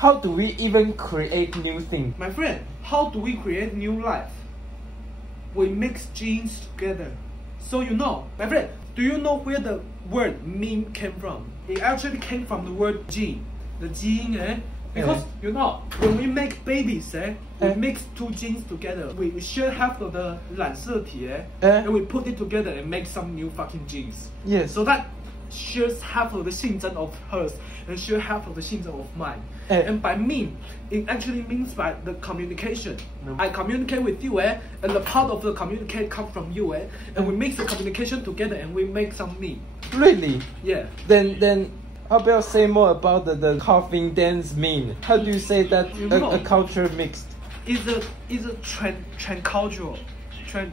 how do we even create new things? My friend, how do we create new life? We mix genes together. So you know, my friend, do you know where the word meme came from? It actually came from the word gene. The gene, Because you know, when we make babies, we mix two genes together. We share half of the 染色体, and we put it together and make some new fucking genes. Yes. So that shares half of the 性征 of hers and share half of the 性征 of mine. And by meme, it actually means by the communication. I communicate with you, and the part of the communicate comes from you, and we mix the communication together and we make some meme. Really? Yeah. Then how about say more about the coughing dance meme? How do you say that a culture mixed? Is a trend cultural. Trend.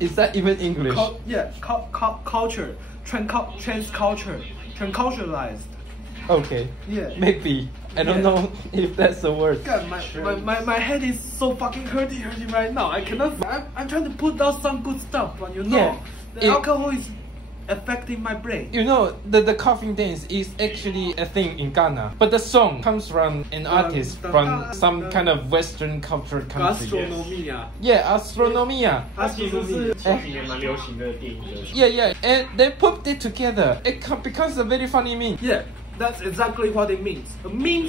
Is that even English? Culture. Trend culture. Trend culturalized. Okay. Yeah. Maybe. I don't know if that's the word. God, my head is so fucking hurting right now. I cannot. I'm trying to put down some good stuff, but you know, the alcohol is affecting my brain. You know, the coughing dance is actually a thing in Ghana, but the song comes from an artist from some kind of Western culture country. Astronomia. Yeah, Astronomia. Yeah, and they put it together. It becomes a very funny meme. Yeah, that's exactly what it means. A meme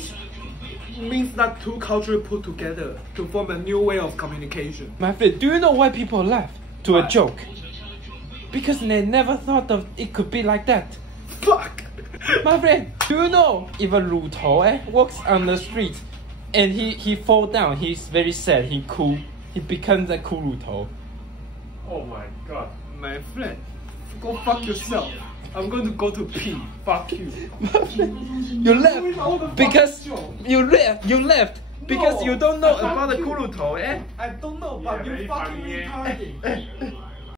means that two cultures put together to form a new way of communication. My friend, do you know why people laugh to a joke? Because they never thought of it could be like that. Fuck! My friend, do you know if a 乳头 walks on the street and he fall down, he's very sad, he cool, he becomes a cool 乳头. Oh my god. My friend, go fuck yourself. I'm going to go to pee. Fuck you. You left because you left because you don't know about the 骷髅头, I don't know, but you fucking retarded.